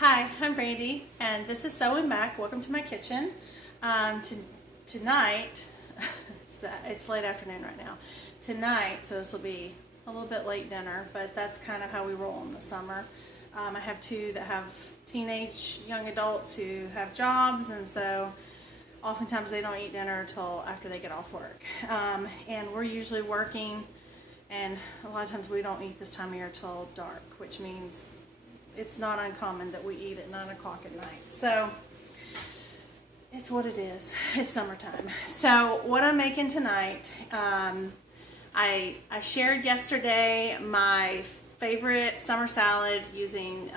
Hi, I'm Brandy, and this is Sewing Back. Welcome to my kitchen. Tonight, it's late afternoon right now. Tonight, so this will be a little bit late dinner, but that's kind of how we roll in the summer. I have two that have teenage young adults who have jobs, and so oftentimes they don't eat dinner until after they get off work. And we're usually working, and a lot of times we don't eat this time of year till dark, which means it's not uncommon that we eat at 9 o'clock at night. So it's what it is. It's summertime. So what I'm making tonight, I shared yesterday my favorite summer salad using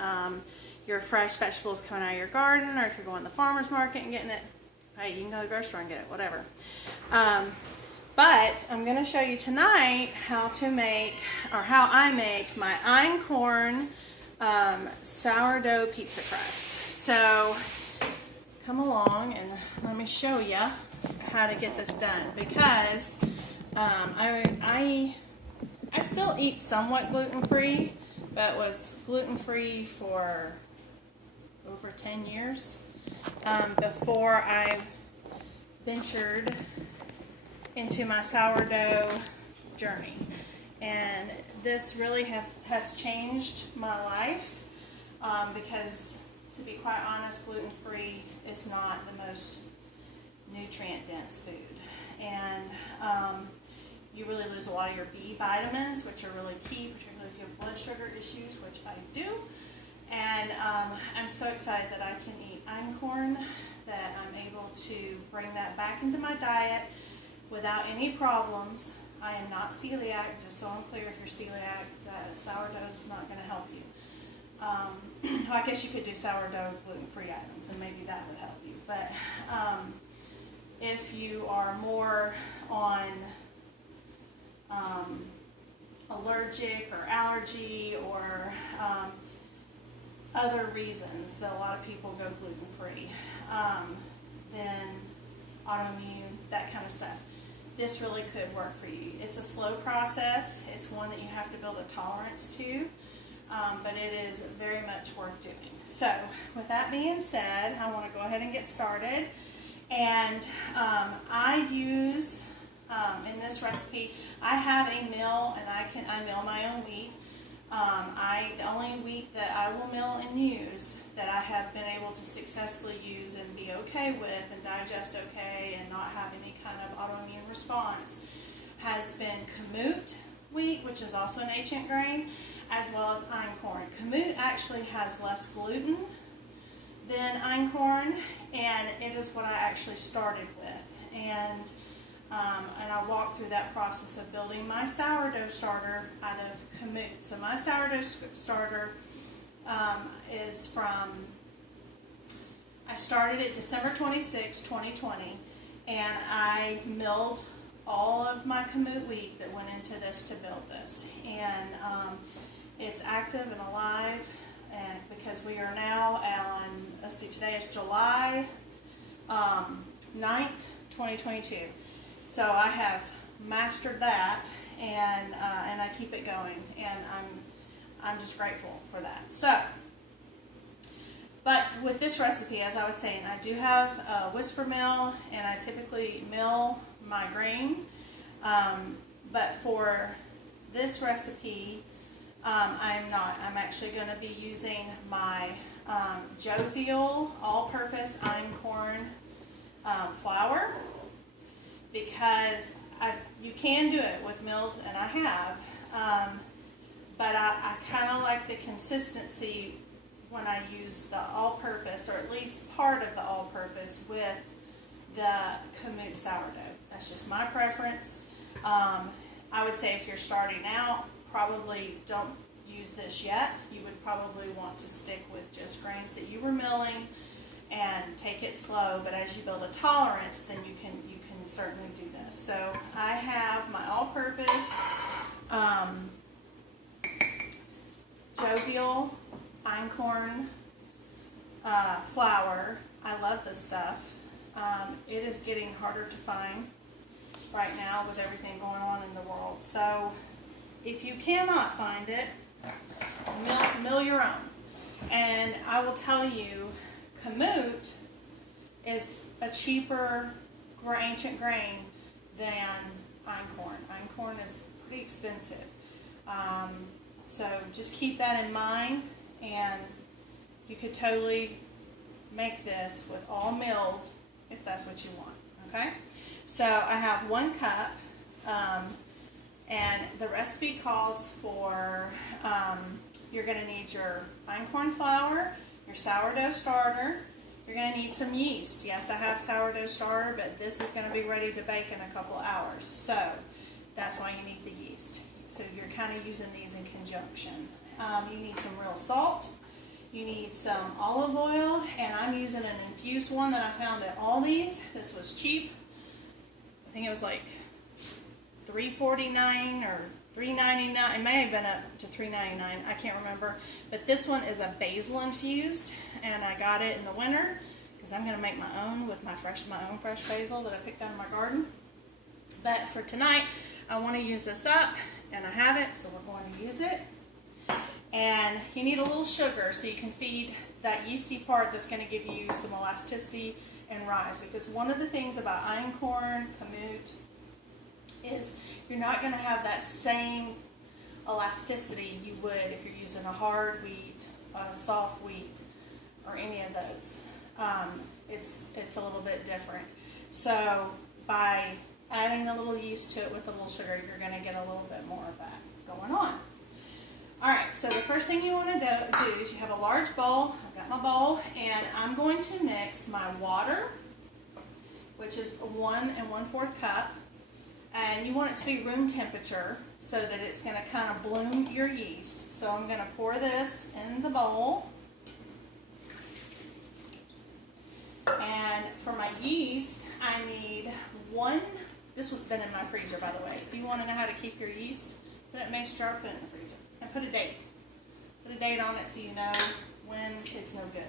your fresh vegetables coming out of your garden, or if you're going to the farmer's market and getting it, hey, you can go to the grocery store and get it, whatever. But I'm going to show you tonight how I make my einkorn sourdough pizza crust. So come along and let me show you how to get this done, because I still eat somewhat gluten-free, but was gluten-free for over 10 years before I ventured into my sourdough journey. And this really has changed my life because, to be quite honest, gluten-free is not the most nutrient-dense food. And you really lose a lot of your B vitamins, which are really key, particularly if you have blood sugar issues, which I do. And I'm so excited that I can eat einkorn, that I'm able to bring that back into my diet without any problems. I am not celiac, just so I'm clear. If you're celiac, that sourdough is not going to help you. Well, I guess you could do sourdough gluten-free items, and maybe that would help you. But if you are more on allergic or allergy or other reasons that a lot of people go gluten-free, then autoimmune, that kind of stuff, this really could work for you. It's a slow process. It's one that you have to build a tolerance to, but it is very much worth doing. So with that being said, I want to go ahead and get started. And I use, in this recipe, I have a mill, and I mill my own wheat. The only wheat that I will mill and use that I have been able to successfully use and be okay with and digest okay and not have any kind of autoimmune response has been Kamut wheat, which is also an ancient grain, as well as einkorn. Kamut actually has less gluten than einkorn, and it is what I actually started with. And I'll walk through that process of building my sourdough starter out of Kamut. So my sourdough starter is from, I started it December 26, 2020, and I milled all of my Kamut wheat that went into this to build this. And it's active and alive, and because we are now on, let's see, today is July 9th, 2022. So I have mastered that, and I keep it going, and I'm just grateful for that. So, but with this recipe, as I was saying, I do have a whisper mill, and I typically mill my grain. But for this recipe, I'm not. I'm actually going to be using my Jovial all-purpose einkorn flour, because you can do it with milled, and I have, but I kind of like the consistency when I use the all-purpose, or at least part of the all-purpose, with the Kamut sourdough. That's just my preference. I would say if you're starting out, probably don't use this yet. You would probably want to stick with just grains that you were milling and take it slow, but as you build a tolerance, then you can certainly do this. So I have my all-purpose Jovial Einkorn flour. I love this stuff. It is getting harder to find right now with everything going on in the world. So if you cannot find it, mill your own. And I will tell you, Kamut is a cheaper ancient grain than einkorn. Einkorn is pretty expensive. So just keep that in mind, and you could totally make this with all milled if that's what you want, okay? So I have 1 cup, and the recipe calls for, you're gonna need your einkorn flour, your sourdough starter, you're gonna need some yeast. Yes, I have sourdough starter, but this is gonna be ready to bake in a couple hours. So that's why you need the yeast. So you're kind of using these in conjunction. You need some real salt. You need some olive oil, and I'm using an infused one that I found at Aldi's. This was cheap. I think it was like $3.49 or $3.99. It may have been up to $3.99. I can't remember. But this one is a basil infused, and I got it in the winter because I'm going to make my own with my own fresh basil that I picked out of my garden. But for tonight, I want to use this up, and I have it, so we're going to use it. And you need a little sugar so you can feed that yeasty part that's going to give you some elasticity and rise. Because one of the things about einkorn, Kamut, is you're not going to have that same elasticity you would if you're using a hard wheat, a soft wheat, or any of those. It's a little bit different. So by adding a little yeast to it with a little sugar, you're going to get a little bit more of that going on. Alright, so the first thing you want to do is you have a large bowl. I've got my bowl, and I'm going to mix my water, which is 1 1/4 cup, and you want it to be room temperature so that it's going to kind of bloom your yeast. So I'm going to pour this in the bowl. And for my yeast, I need 1, this was been in my freezer, by the way. If you want to know how to keep your yeast, put it in a mason jar, put it in the freezer. And put a date. Put a date on it so you know when it's no good.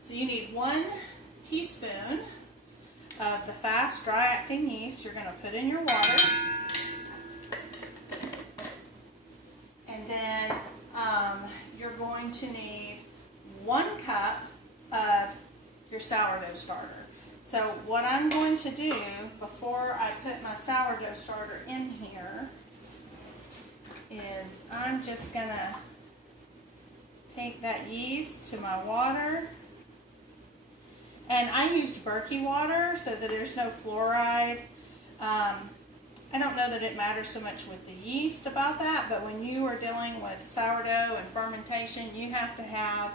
So you need 1 teaspoon of the fast dry-acting yeast. You're going to put in your water. And then you're going to need 1 cup of your sourdough starter. So what I'm going to do before I put my sourdough starter in here is I'm just going to take that yeast to my water. And I used Berkey water so that there's no fluoride. I don't know that it matters so much with the yeast about that, but when you are dealing with sourdough and fermentation, you have to have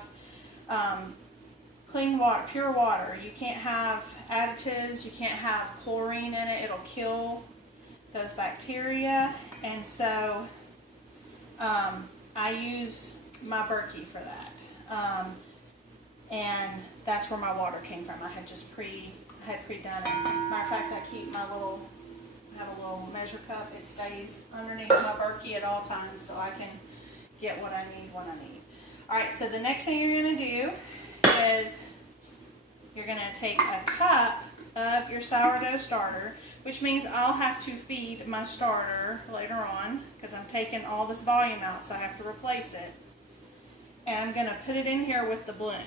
clean water, pure water. You can't have additives, you can't have chlorine in it. It'll kill those bacteria. And so I use my Berkey for that. And that's where my water came from. I had just pre-done it. Matter of fact, I have a little measure cup. It stays underneath my Berkey at all times so I can get what I need when I need. Alright, so the next thing you're going to do is you're going to take a cup of your sourdough starter, which means I'll have to feed my starter later on because I'm taking all this volume out, so I have to replace it. And I'm going to put it in here with the bloom.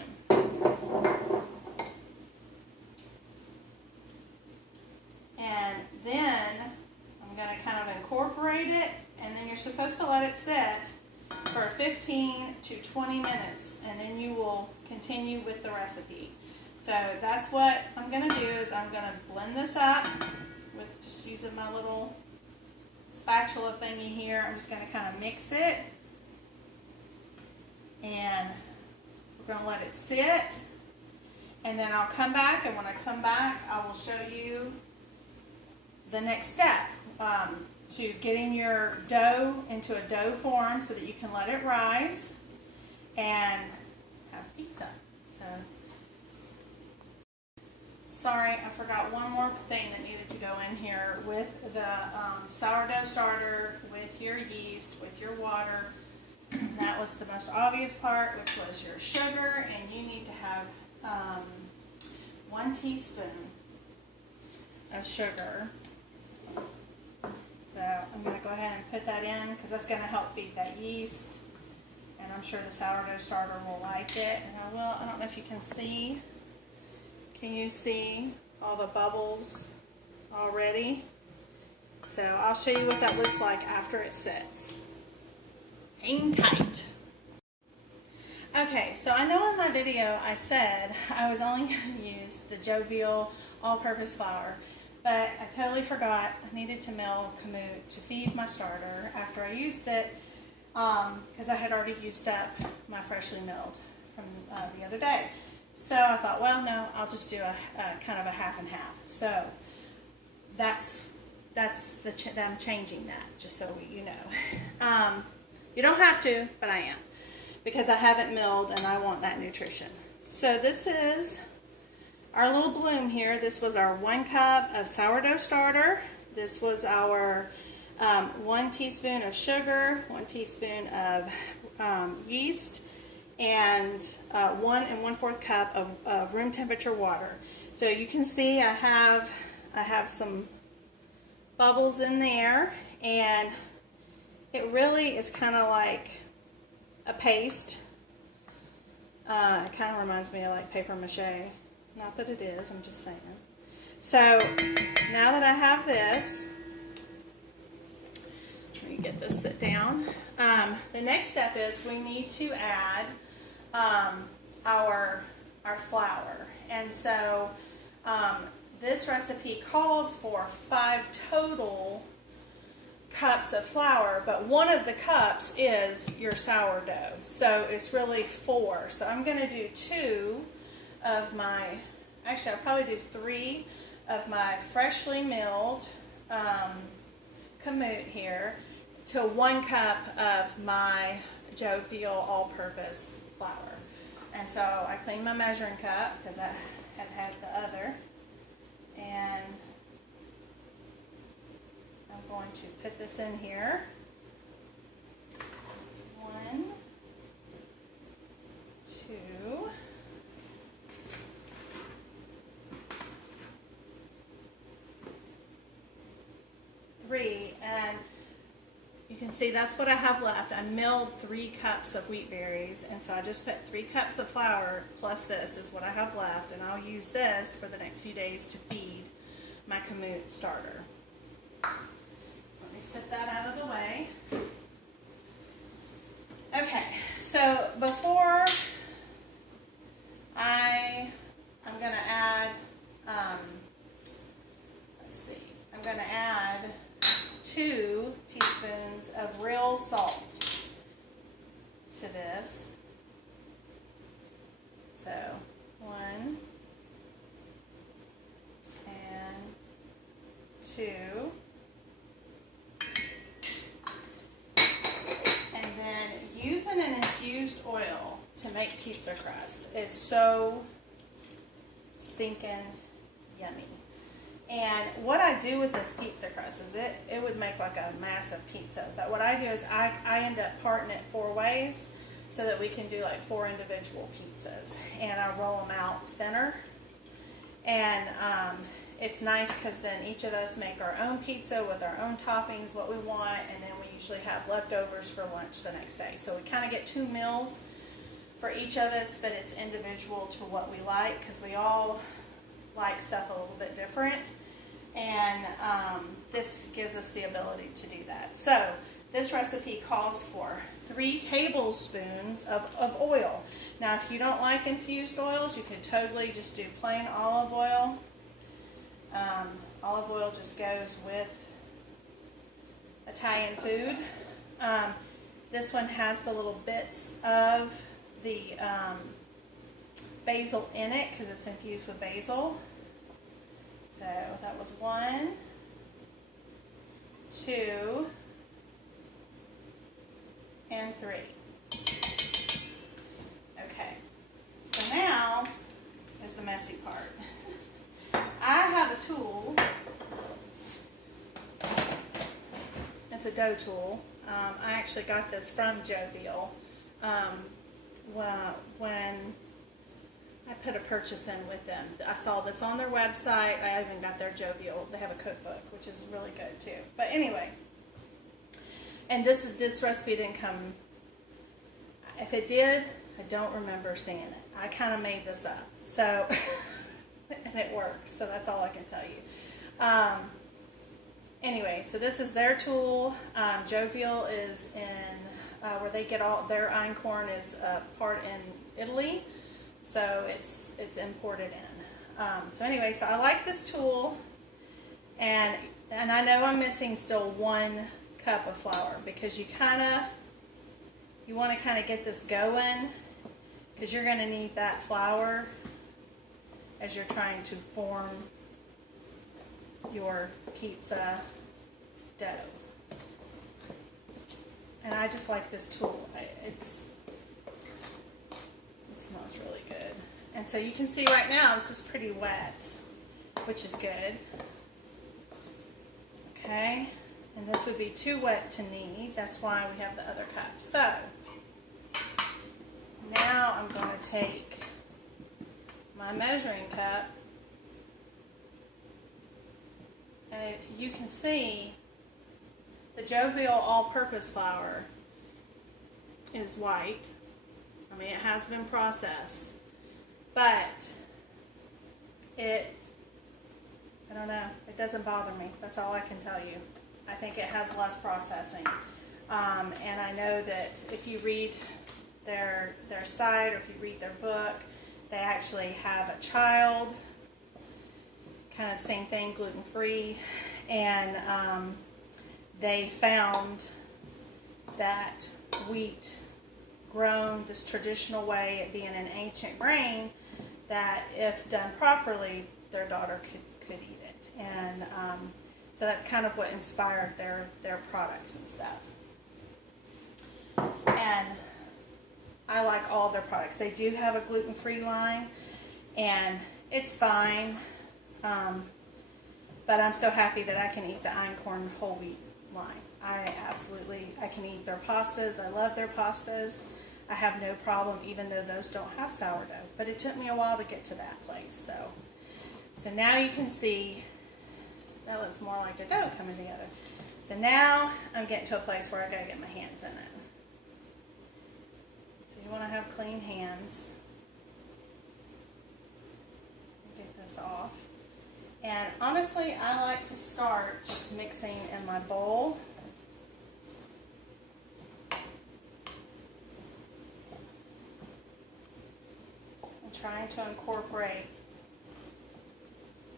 And then I'm going to kind of incorporate it, and then you're supposed to let it sit for 15 to 20 minutes, and then you will continue with the recipe. So that's what I'm going to do is I'm going to blend this up with just using my little spatula thingy here. I'm just going to kind of mix it, and we're going to let it sit, and then I'll come back, and when I come back I will show you the next step to getting your dough into a dough form so that you can let it rise and have pizza. So, sorry, I forgot one more thing that needed to go in here with the sourdough starter, with your yeast, with your water. And that was the most obvious part, which was your sugar, and you need to have 1 teaspoon of sugar. So I'm going to go ahead and put that in because that's going to help feed that yeast. and I'm sure the sourdough starter will like it. And I don't know if you can see. Can you see all the bubbles already? So I'll show you what that looks like after it sets. Hang tight. Okay, so I know in my video I said I was only going to use the Jovial all-purpose flour, but I totally forgot I needed to mill Kamut to feed my starter after I used it, because I had already used up my freshly milled from the other day. So I thought, well, no, I'll just do a kind of a half and half. So I'm changing that, just so you know. You don't have to, but I am, because I haven't milled and I want that nutrition. So this is our little bloom here. This was our 1 cup of sourdough starter. This was our 1 teaspoon of sugar, 1 teaspoon of yeast, and 1 1/4 cup of room temperature water. So you can see I have some bubbles in there, and it really is kind of like a paste. It kind of reminds me of like paper mache. Not that it is, I'm just saying. So now that I have this, let me get this sit down. The next step is we need to add our flour. And so this recipe calls for 5 total cups of flour, but one of the cups is your sourdough, so it's really 4. So I'm going to do 2 of my, actually I'll probably do 3 of my freshly milled Kamut here to 1 cup of my Jovial all-purpose flour. And so I cleaned my measuring cup because I had the other, and I'm going to put this in here. 1, 2, 3, and you can see that's what I have left. I milled 3 cups of wheat berries, and so I just put 3 cups of flour plus this is what I have left, and I'll use this for the next few days to feed my Kamut starter. Let me set that out of the way. Okay, so before I'm going to add, let's see, I'm going to add 2 teaspoons of real salt to this. So 1 and 2. And then using an infused oil to make pizza crust is so stinking yummy. And what I do with this pizza crust is it would make like a massive pizza. But what I do is I end up parting it 4 ways so that we can do like 4 individual pizzas. And I roll them out thinner. And it's nice because then each of us make our own pizza with our own toppings, what we want, and then we usually have leftovers for lunch the next day. So we kind of get 2 meals for each of us, but it's individual to what we like because we all like stuff a little bit different, and this gives us the ability to do that. So this recipe calls for 3 tablespoons of oil. Now if you don't like infused oils, you could totally just do plain olive oil. Olive oil just goes with Italian food. This one has the little bits of the basil in it because it's infused with basil. So that was 1, 2, and 3. Okay, so now is the messy part. I have a tool. It's a dough tool. I actually got this from Jovial when I put a purchase in with them. I saw this on their website. I even got their Jovial. They have a cookbook, which is really good too. But anyway, and this recipe didn't come. If it did, I don't remember seeing it. I kind of made this up. So, and it works. So that's all I can tell you. Anyway, so this is their tool. Jovial is in, where they get all their einkorn is part in Italy. So it's imported in. So anyway, so I like this tool. And I know I'm missing still 1 cup of flour because you want to kind of get this going because you're going to need that flour as you're trying to form your pizza dough. And I just like this tool. It smells really good. And so you can see right now this is pretty wet, which is good. Okay, and this would be too wet to knead. That's why we have the other cup. So now I'm going to take my measuring cup, and you can see the Jovial all-purpose flour is white. I mean, it has been processed, but I don't know, it doesn't bother me. That's all I can tell you. I think it has less processing. And I know that if you read their site or if you read their book, they actually have a child, kind of same thing, gluten-free, and they found that wheat grown this traditional way, it being an ancient grain, that if done properly, their daughter could eat it. And so that's kind of what inspired their products and stuff. And I like all their products. They do have a gluten-free line, and it's fine. But I'm so happy that I can eat the Einkorn whole wheat line. I can eat their pastas. I love their pastas. I have no problem, even though those don't have sourdough. But it took me a while to get to that place. So now you can see that looks more like a dough coming together. So now I'm getting to a place where I gotta get my hands in it. So you want to have clean hands. Get this off. And honestly, I like to start just mixing in my bowl. I'm trying to incorporate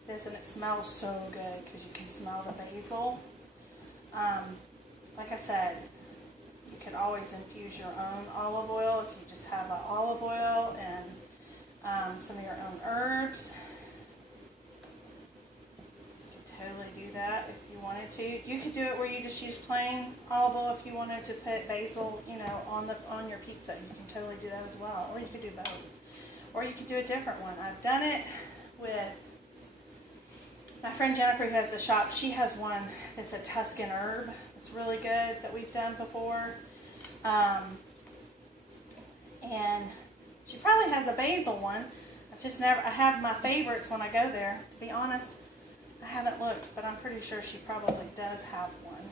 this, and it smells so good because you can smell the basil. Like I said, you could always infuse your own olive oil if you just have an olive oil and some of your own herbs. Totally do that if you wanted to. You could do it where you just use plain olive oil if you wanted to put basil, on your pizza. You can totally do that as well. Or you could do both. Or you could do a different one. I've done it with my friend Jennifer, who has the shop. She has one that's a Tuscan herb. It's really good that we've done before. And she probably has a basil one. I have my favorites when I go there. To be honest, I haven't looked, but I'm pretty sure she probably does have one.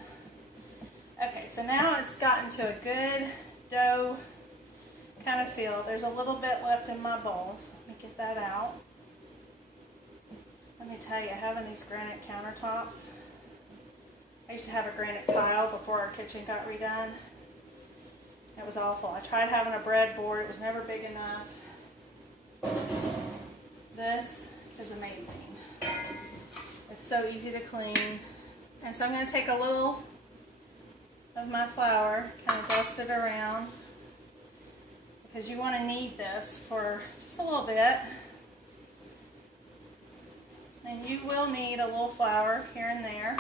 Okay, so now it's gotten to a good dough kind of feel. There's a little bit left in my bowl, so let me get that out. Let me tell you, having these granite countertops, I used to have a granite tile before our kitchen got redone. It was awful. I tried having a breadboard. It was never big enough. This is amazing. It's so easy to clean. And so I'm going to take a little of my flour, kind of dust it around, because you want to knead this for just a little bit. And you will need a little flour here and there,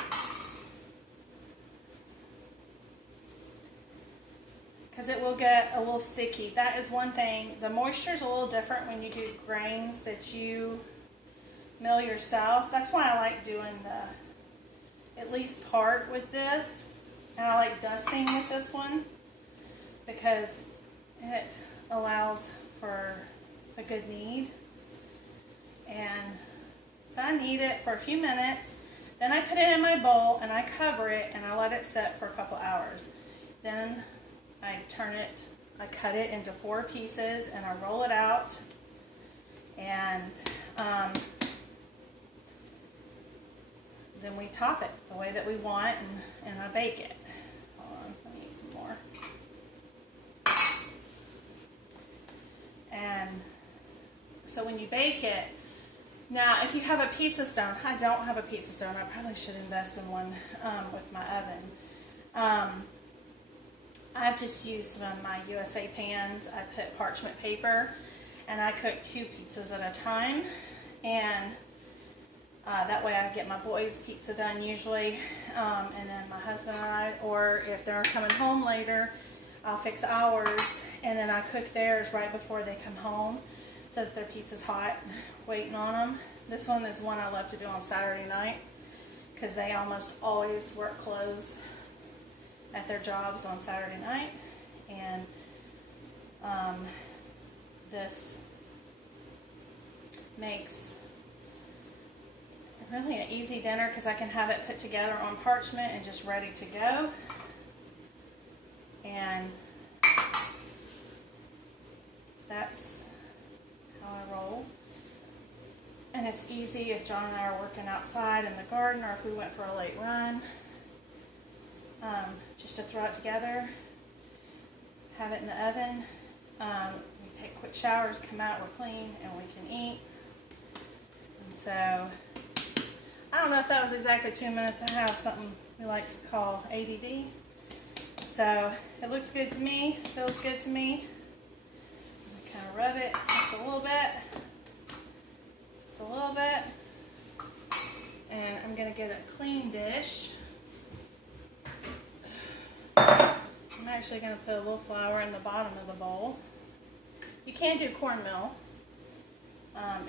because it will get a little sticky. That is one thing. The moisture is a little different when you do grains that you mill yourself. That's why I like doing the at least part with this, and I like dusting with this one because it allows for a good knead. And so I knead it for a few minutes, then I put it in my bowl and I cover it and I let it set for a couple hours. Then I turn it I cut it into 4 pieces and I roll it out, and then we top it the way that we want, and I bake it. Hold on, let me eat some more. And so when you bake it, now if you have a pizza stone, I don't have a pizza stone, I probably should invest in one with my oven. I've just used one of my USA pans. I put parchment paper and I cook 2 pizzas at a time, and that way I get my boys' pizza done usually, and then my husband and I, or if they're coming home later, I'll fix ours, and then I cook theirs right before they come home so that their pizza's hot, waiting on them. This one is one I love to do on Saturday night because they almost always work close at their jobs on Saturday night, and this makes really an easy dinner because I can have it put together on parchment and just ready to go. And that's how I roll. And it's easy if John and I are working outside in the garden, or if we went for a late run, just to throw it together, have it in the oven. We take quick showers, come out, we're clean, and we can eat. And so, I don't know if that was exactly 2 minutes. I have something we like to call ADD. So, it looks good to me, feels good to me. I kind of rub it just a little bit. Just a little bit. And I'm going to get a clean dish. I'm actually going to put a little flour in the bottom of the bowl. You can do cornmeal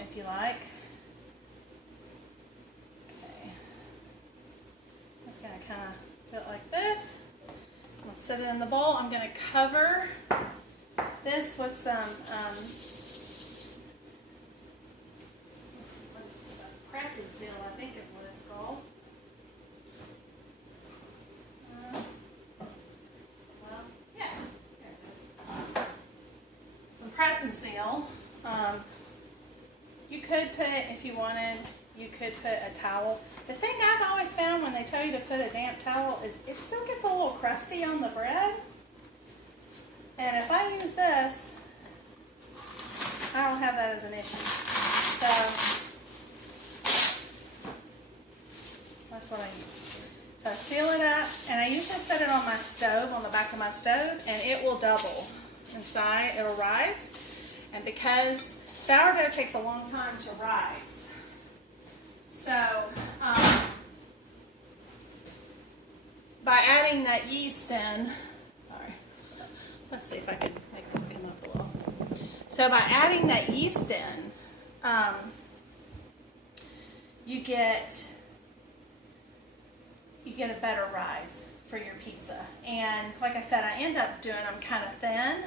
if you like. Okay. I'm just going to kind of do it like this. I'm going to set it in the bowl. I'm going to cover this with some, what is this stuff? Basil, I think is what it's called. Press and seal. You could put, if you wanted, you could put a towel. The thing I've always found when they tell you to put a damp towel is it still gets a little crusty on the bread. And if I use this, I don't have that as an issue. So that's what I use. So I seal it up, and I usually set it on my stove, on the back of my stove, and it will double. Inside, it'll rise, and because sourdough takes a long time to rise, so by adding that yeast in, let's see if I can make this come up a little. So by adding that yeast in, you get a better rise for your pizza. And like I said, I end up doing them kind of thin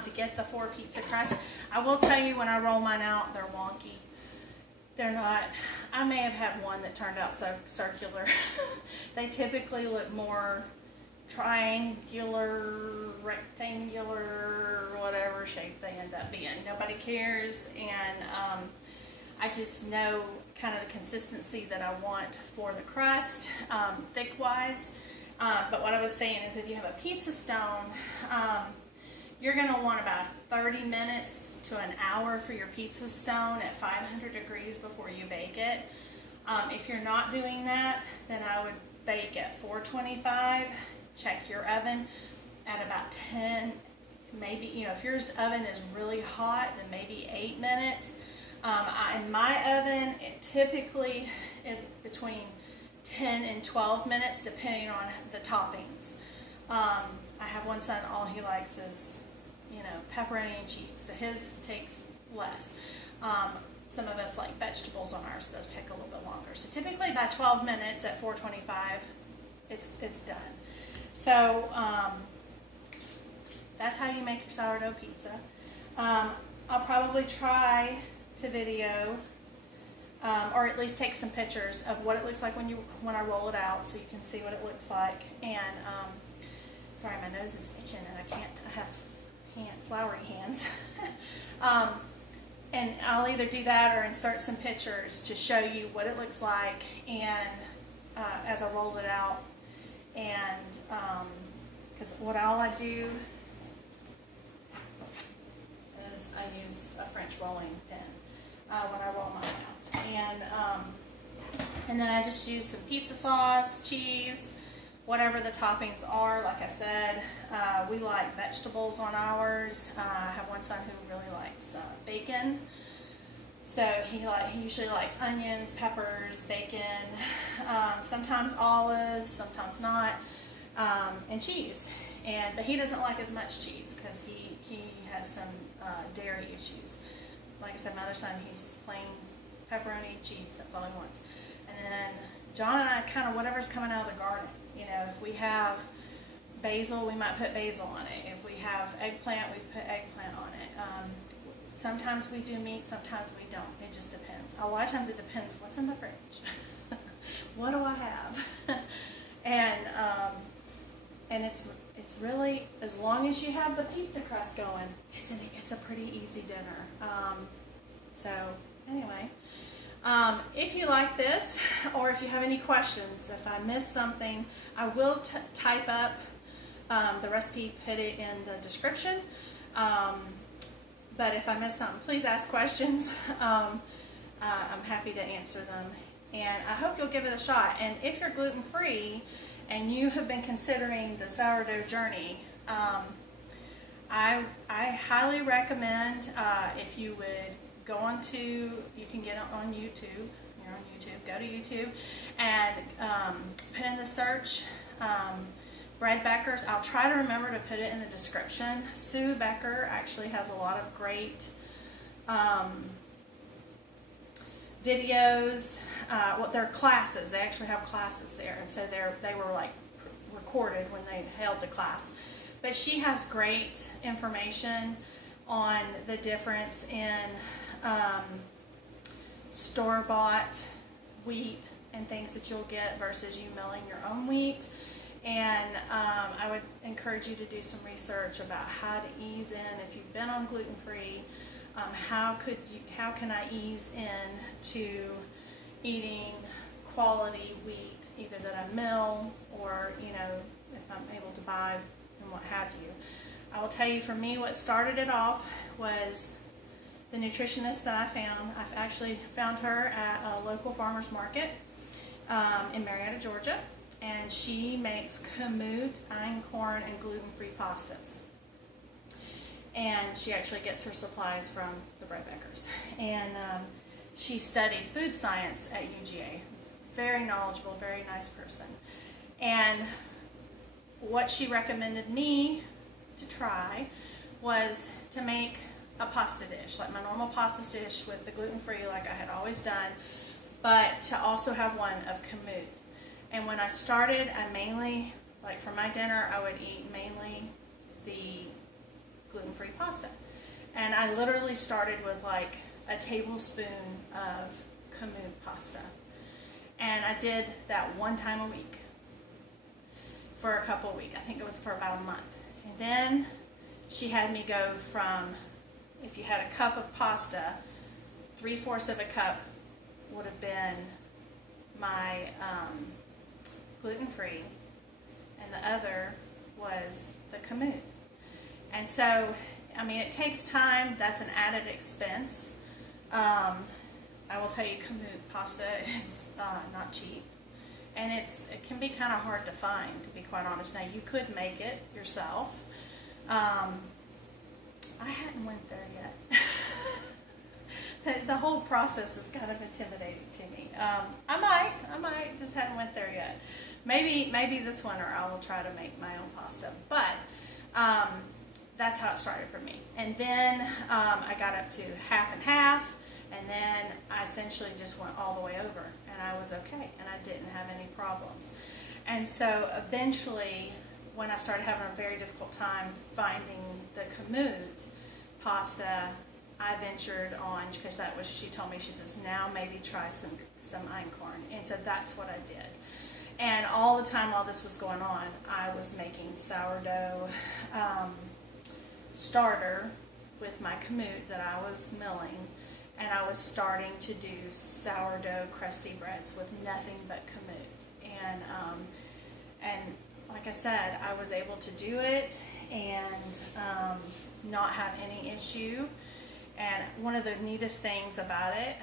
to get the 4 pizza crust. I will tell you, when I roll mine out, they're wonky. They're not, I may have had one that turned out so circular. They typically look more triangular, rectangular, whatever shape they end up being. Nobody cares, and I just know kind of the consistency that I want for the crust, thick-wise. But what I was saying is, if you have a pizza stone, you're going to want about 30 minutes to an hour for your pizza stone at 500 degrees before you bake it. If you're not doing that, then I would bake at 425. Check your oven at about 10, maybe, if your oven is really hot, then maybe 8 minutes. In my oven, it typically is between 10 and 12 minutes, depending on the toppings. I have one son, all he likes is, pepperoni and cheese, so his takes less. Some of us like vegetables on ours, those take a little bit longer. So typically by 12 minutes at 425, it's done. So that's how you make your sourdough pizza. I'll probably try to video, or at least take some pictures of what it looks like when I roll it out, so you can see what it looks like. And sorry, my nose is itching and I have floury hands. And I'll either do that or insert some pictures to show you what it looks like, and as I roll it out. And because all I do is I use a French rolling pin when I roll mine out, and then I just use some pizza sauce, cheese, whatever the toppings are. Like I said, we like vegetables on ours. I have one son who really likes bacon, so he usually likes onions, peppers, bacon, sometimes olives, sometimes not, and cheese. But he doesn't like as much cheese because he has some dairy issues. Like I said, my other son, he's plain pepperoni cheese. That's all he wants. And then John and I kind of whatever's coming out of the garden. You know, if we have basil, we might put basil on it. If we have eggplant, we put eggplant on it. Sometimes we do meat, sometimes we don't. It just depends. A lot of times it depends what's in the fridge. What do I have? And it's really, as long as you have the pizza crust going, it's a pretty easy dinner. So anyway, if you like this, or if you have any questions, if I missed something, I will type up the recipe, put it in the description. But if I missed something, please ask questions. I'm happy to answer them. And I hope you'll give it a shot. And if you're gluten-free and you have been considering the sourdough journey, I highly recommend if you would go onto, you can get it on YouTube. You're on YouTube. Go to YouTube and put in the search bread bakers. I'll try to remember to put it in the description. Sue Becker actually has a lot of great videos. Well, they're classes. They actually have classes there, and so they were like recorded when they held the class. But she has great information on the difference in store-bought wheat and things that you'll get versus you milling your own wheat. And I would encourage you to do some research about how to ease in. If you've been on gluten-free, how can I ease in to eating quality wheat, either that I mill or, you know, if I'm able to buy and what have you. I will tell you, for me, what started it off was the nutritionist that I found. I've actually found her at a local farmer's market in Marietta, Georgia, and she makes Kamut, einkorn, and gluten-free pastas. And she actually gets her supplies from the bread bakers. And she studied food science at UGA. Very knowledgeable, very nice person. And what she recommended me to try was to make a pasta dish, like my normal pasta dish with the gluten-free like I had always done, but to also have one of Kamut. And when I started, I mainly, like for my dinner, I would eat mainly the gluten-free pasta. And I literally started with like a tablespoon of Kamut pasta. And I did that one time a week for a couple of weeks. I think it was for about a month. And then she had me go from, if you had a cup of pasta, 3/4 of a cup would have been my gluten-free, and the other was the Kamut. And so, I mean, it takes time. That's an added expense. I will tell you, Kamut pasta is not cheap, and it can be kind of hard to find, to be quite honest. Now, you could make it yourself. I hadn't went there yet. The whole process is kind of intimidating to me. I might, just hadn't went there yet. Maybe this winter I will try to make my own pasta. But that's how it started for me. And then I got up to half and half, and then I essentially just went all the way over, and I was okay, and I didn't have any problems. And so eventually, when I started having a very difficult time finding the Kamut pasta, I ventured on, because that was, she told me, she says, now maybe try some einkorn. And so that's what I did. And all the time while this was going on, I was making sourdough starter with my Kamut that I was milling, and I was starting to do sourdough crusty breads with nothing but Kamut. And like I said, I was able to do it and not have any issue. And one of the neatest things about it,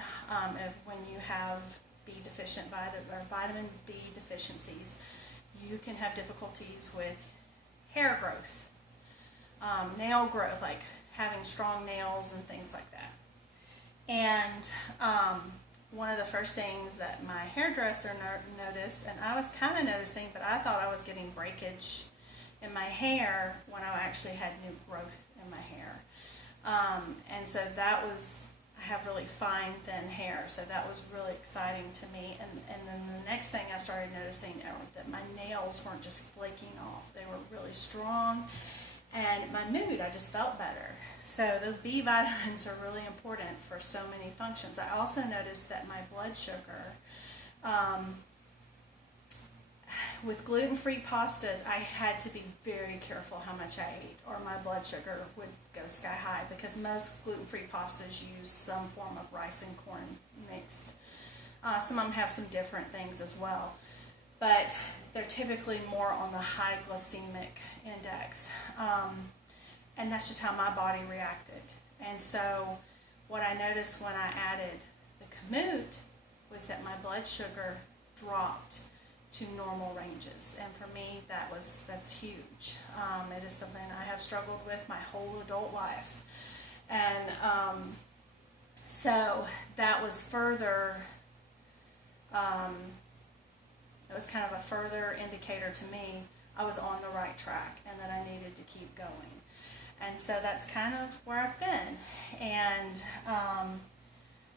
when you have vitamin B deficiencies, you can have difficulties with hair growth, nail growth, like having strong nails and things like that. And one of the first things that my hairdresser noticed, and I was kind of noticing, but I thought I was getting breakage in my hair when I actually had new growth in my hair. And so that was, I have really fine, thin hair, so that was really exciting to me. And then the next thing I started noticing that my nails weren't just flaking off. They were really strong, and my mood, I just felt better. So those B vitamins are really important for so many functions. I also noticed that my blood sugar, with gluten-free pastas, I had to be very careful how much I ate, or my blood sugar would go sky high, because most gluten-free pastas use some form of rice and corn mixed. Some of them have some different things as well, but they're typically more on the high glycemic index. And that's just how my body reacted. And so what I noticed when I added the Kamut was that my blood sugar dropped to normal ranges. And for me, that's huge. It is something I have struggled with my whole adult life. And so that was further, it was kind of a further indicator to me I was on the right track and that I needed to keep going. And so that's kind of where I've been. And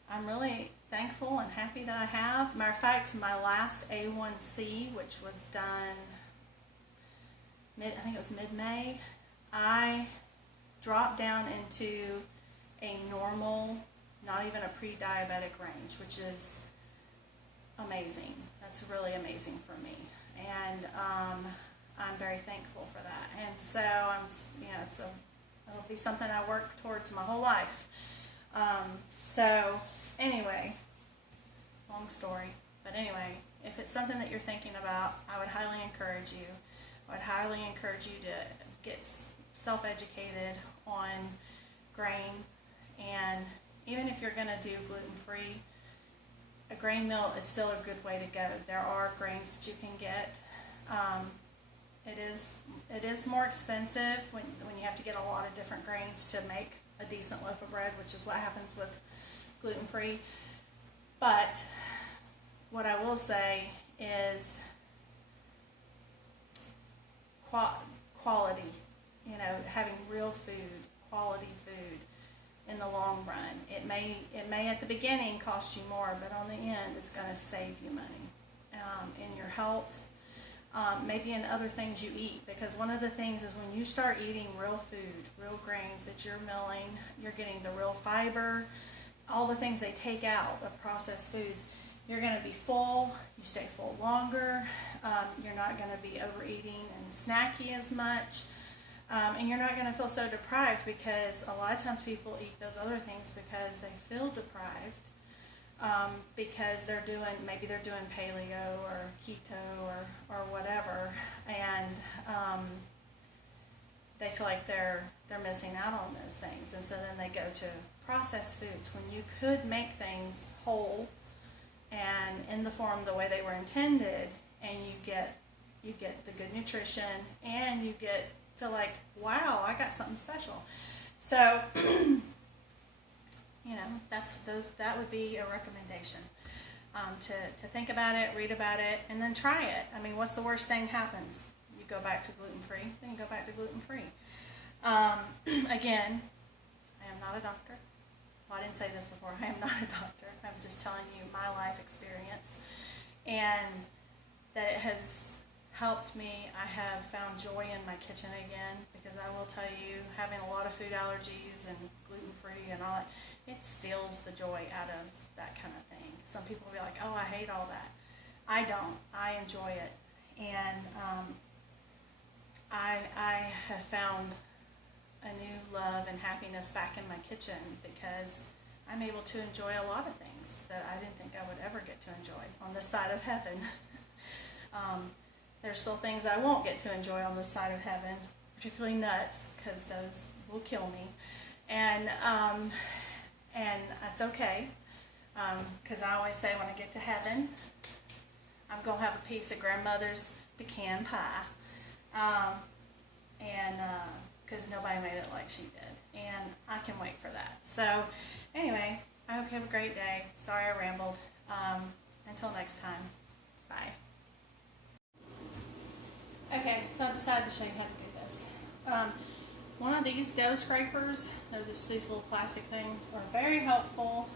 I'm really thankful and happy that I have. Matter of fact, my last A1C, which was done I think it was mid-May, I dropped down into a normal, not even a pre-diabetic range, which is amazing. That's really amazing for me. And I'm very thankful for that. And so it'll be something I work towards my whole life. So anyway, long story, but anyway, if it's something that you're thinking about, I would highly encourage you. I would highly encourage you to get self-educated on grain, and even if you're going to do gluten-free, a grain meal is still a good way to go. There are grains that you can get. It is more expensive when you have to get a lot of different grains to make a decent loaf of bread, which is what happens with gluten-free. But what I will say is quality, having real food, quality food in the long run. It may at the beginning cost you more, but on the end it's going to save you money in your health. Maybe in other things you eat, because one of the things is when you start eating real food, real grains that you're milling, you're getting the real fiber, all the things they take out of processed foods, you're going to be full, you stay full longer, you're not going to be overeating and snacky as much, and you're not going to feel so deprived, because a lot of times people eat those other things because they feel deprived. Because maybe they're doing paleo or keto or whatever, and they feel like they're missing out on those things, and so then they go to processed foods when you could make things whole and in the form the way they were intended, and you get the good nutrition, and you feel like, wow, I got something special. So that would be a recommendation, to think about it, read about it, and then try it. I mean, what's the worst thing happens? You go back to gluten-free, then you go back to gluten-free. Again, I am not a doctor. Well, I didn't say this before. I am not a doctor. I'm just telling you my life experience, and that it has helped me. I have found joy in my kitchen again, because I will tell you, having a lot of food allergies and gluten-free and all that, it steals the joy out of that kind of thing. Some people will be like, oh, I hate all that. I don't. I enjoy it. And I have found a new happiness back in my kitchen because I'm able to enjoy a lot of things that I didn't think I would ever get to enjoy on this side of heaven. There's still things I won't get to enjoy on this side of heaven, particularly nuts, because those will kill me. And that's okay, because I always say when I get to heaven, I'm going to have a piece of grandmother's pecan pie. Because nobody made it like she did. And I can wait for that. So anyway, I hope you have a great day. Sorry I rambled. Until next time. Bye. Okay, so I decided to show you how to do this. One of these dough scrapers, they're just these little plastic things, are very helpful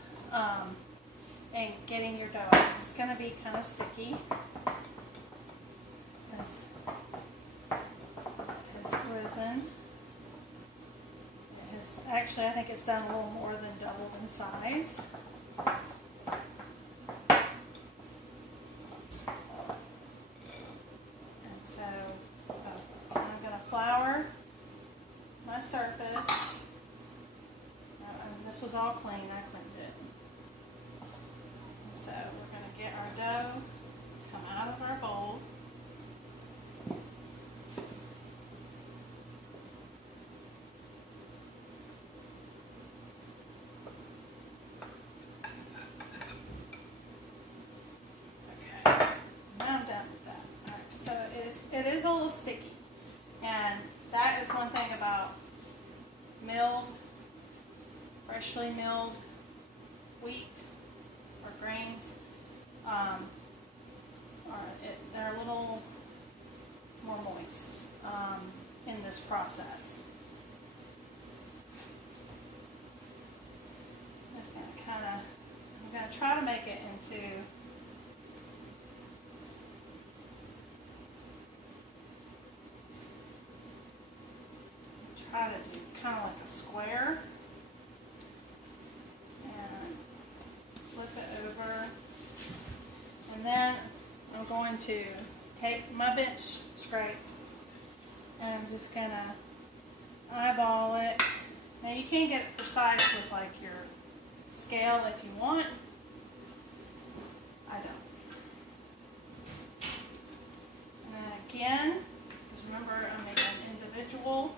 in getting your dough out. It's going to be kind of sticky. It's risen. Actually, I think it's done a little more than doubled in size. And so I'm going to flour my surface. This was all clean. I cleaned it. And so we're going to get our dough to come out of our bowl. It is a little sticky, and that is one thing about freshly milled wheat or grains. They're a little more moist in this process. I'm just going to I'm going to try to make it into try to do kind of like a square and flip it over, and then I'm going to take my bench scrape and I'm just gonna eyeball it. Now you can get precise with like your scale if you want. I don't. And then again, because remember I'm making individual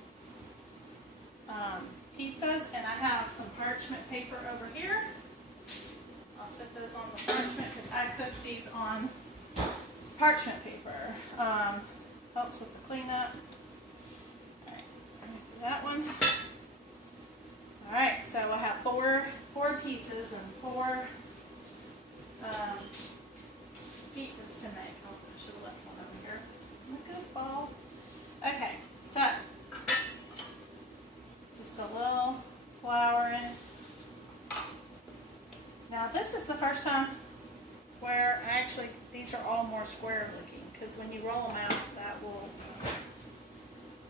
pizzas, and I have some parchment paper over here. I'll set those on the parchment because I cooked these on parchment paper. Helps with the cleanup. Alright, I'm going to do that one. Alright, so we'll have four pieces and four pizzas to make. Oh, I should have left one over here. I'm a goofball. Okay, so just a little flour in. Now this is the first time where actually these are all more square looking, because when you roll them out, that will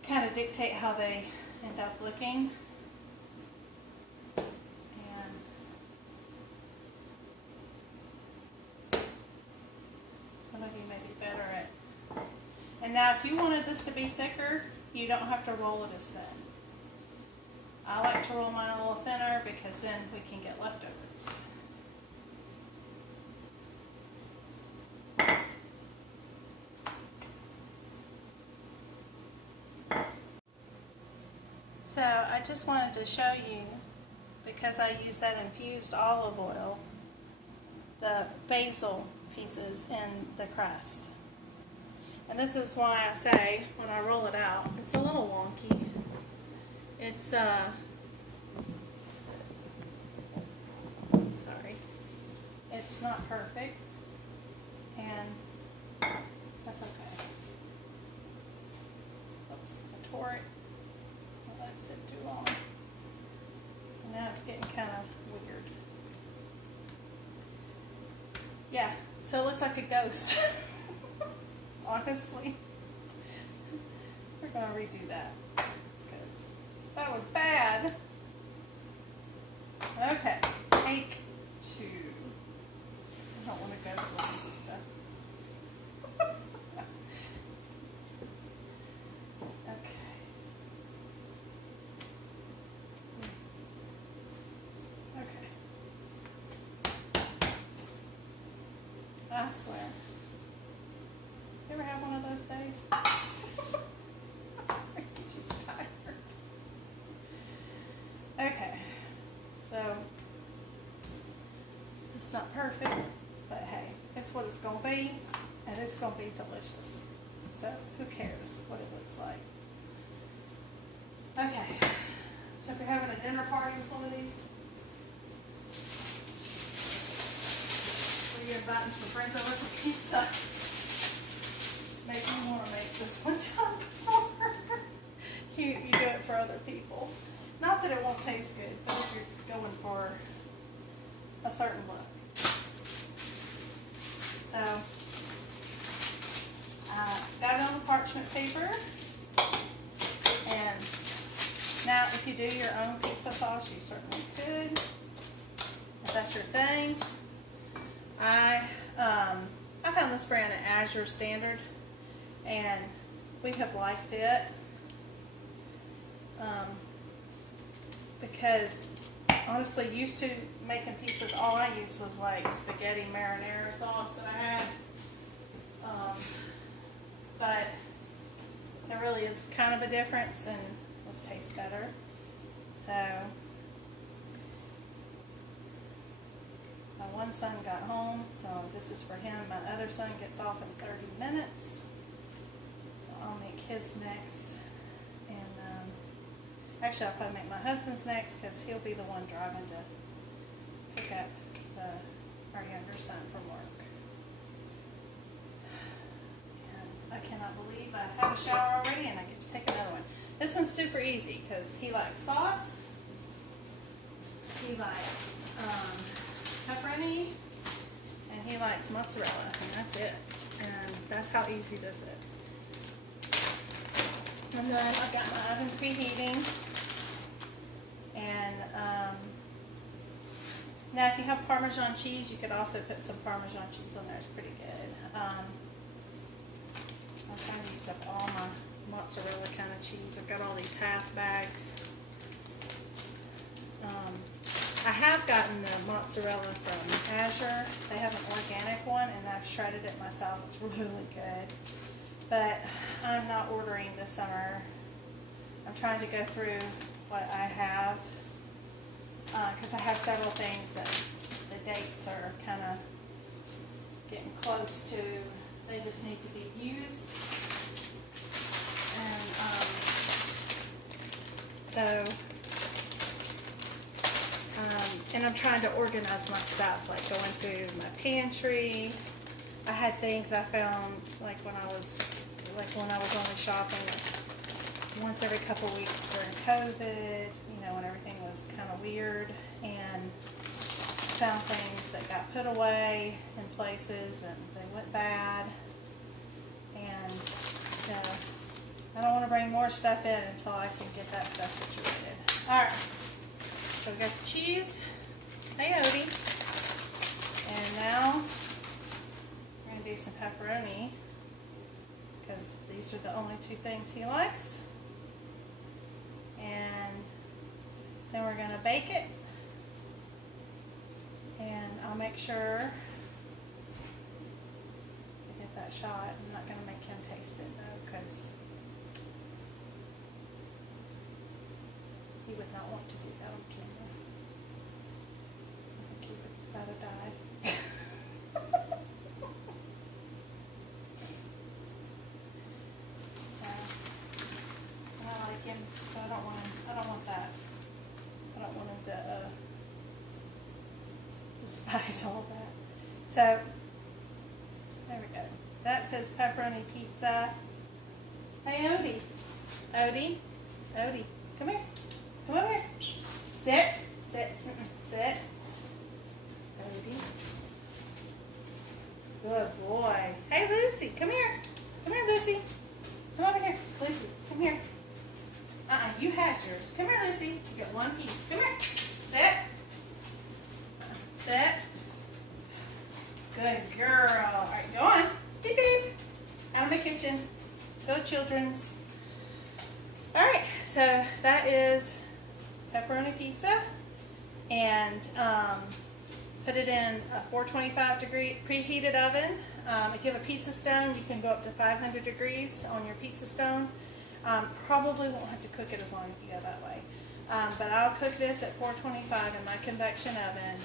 kind of dictate how they end up looking. And some of you may be better at. And now if you wanted this to be thicker, you don't have to roll it as thin. I like to roll mine a little thinner because then we can get leftovers. So I just wanted to show you, because I use that infused olive oil, the basil pieces in the crust. And this is why I say when I roll it out, it's a little wonky. It's sorry, it's not perfect, and that's okay. Oops, I tore it. I let it sit too long. So now it's getting kind of weird. Yeah, so it looks like a ghost. Honestly. We're going to redo that. That was bad. Okay, take two. So I don't want to go slow pizza. Okay. swear. You ever have one of those days? You're just tired. Okay, so it's not perfect, but hey, it's what it's gonna be, and it's gonna be delicious. So who cares what it looks like? Okay, so if you're having a dinner party with one of these, or you're inviting some friends over for pizza, maybe you want to make this one time before you do it for other people. Not that it won't taste good, but if you're going for a certain look. So, got it on the parchment paper, and now if you do your own pizza sauce, you certainly could, if that's your thing. I found this brand at Azure Standard, and we have liked it because honestly, used to making pizzas, all I used was like spaghetti marinara sauce that I had, but there really is kind of a difference, and this tastes better. So my one son got home, so this is for him. My other son gets off in 30 minutes, so I'll make his next. And actually, I'll probably make my husband's next because he'll be the one driving to pick up our younger son from work. And I cannot believe I have a shower already and I get to take another one. This one's super easy because he likes sauce, he likes pepperoni, and he likes mozzarella, and that's it. And that's how easy this is. And then I've got my oven preheating. And now if you have Parmesan cheese, you could also put some Parmesan cheese on there. It's pretty good. I'm trying to use up all my mozzarella kind of cheese. I've got all these half bags. I have gotten the mozzarella from Azure. They have an organic one, and I've shredded it myself. It's really good. But I'm not ordering this summer. I'm trying to go through what I have because I have several things that the dates are kind of getting close to. They just need to be used. And I'm trying to organize my stuff, like going through my pantry. I had things I found like when I was only shopping once every couple of weeks during COVID, when everything was kind of weird, and found things that got put away in places and they went bad. And so I don't want to bring more stuff in until I can get that stuff situated. Alright, so we've got the cheese, peyote, and now we're going to do some pepperoni because these are the only two things he likes. And then we're going to bake it, and I'll make sure to get that shot. I'm not going to make him taste it though because he would not want to do that on camera. I think he would rather die. So, I like him, so I don't want him. I don't want that. I don't want him to despise all that. So there we go. That's his pepperoni pizza. Hey, Odie. Odie. Odie. Come here. Come over here. Sit. Sit. Sit. Odie. Good boy. Hey, Lucy. Come here. Come here, Lucy. Come over here. Lucy, come here. You had yours. Come here, Lucy. You get one piece. Come here. Sit. Sit. Good girl. All right, go on. Beep, beep. Out of my kitchen. Go, children's. All right, so that is pepperoni pizza. And Put it in a 425 degree preheated oven. If you have a pizza stone, you can go up to 500 degrees on your pizza stone. Probably won't have to cook it as long as you go that way. But I'll cook this at 425 in my convection oven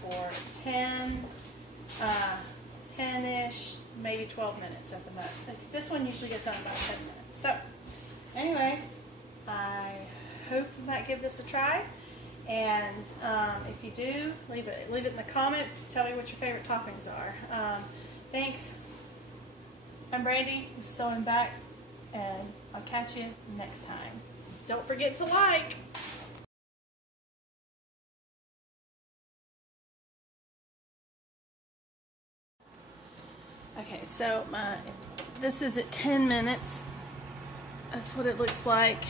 for 10-ish, maybe 12 minutes at the most. This one usually gets done in about 10 minutes. So anyway, I hope you might give this a try. And if you do, leave it in the comments. Tell me what your favorite toppings are. Thanks. I'm Brandy. This is Sewing Back, and I'll catch you next time. Don't forget to like. Okay, so this is at 10 minutes. That's what it looks like.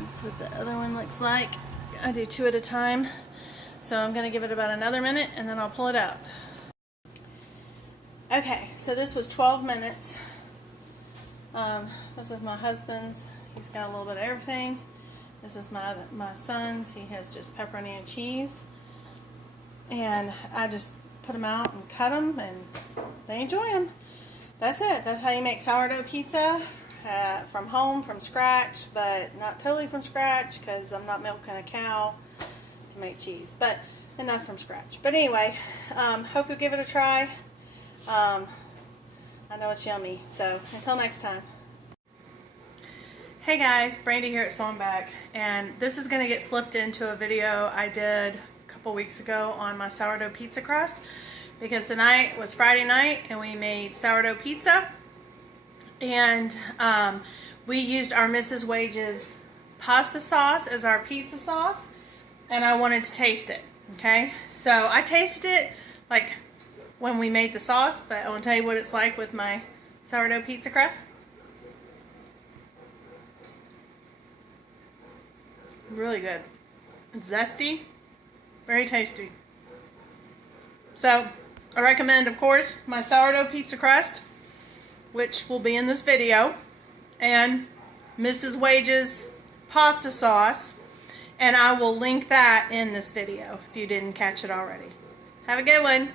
That's what the other one looks like. I do 2 at a time. So I'm going to give it about another minute and then I'll pull it out. Okay, so this was 12 minutes. This is my husband's. He's got a little bit of everything. This is my son's. He has just pepperoni and cheese. And I just put them out and cut them, and they enjoy them. That's it. That's how you make sourdough pizza from home, from scratch, but not totally from scratch because I'm not milking a cow to make cheese, but enough from scratch. But anyway, hope you'll give it a try. I know it's yummy. So until next time. Hey guys, Brandy here at Sewing Back, and this is going to get slipped into a video I did a couple weeks ago on my sourdough pizza crust, because tonight was Friday night and we made sourdough pizza, and we used our Mrs. Wage's pasta sauce as our pizza sauce, and I wanted to taste it. Okay, so I tasted it like when we made the sauce, but I want to tell you what it's like with my sourdough pizza crust. Really good. It's zesty, very tasty. So I recommend, of course, my sourdough pizza crust, which will be in this video, and Mrs. Wage's pasta sauce, and I will link that in this video if you didn't catch it already. Have a good one.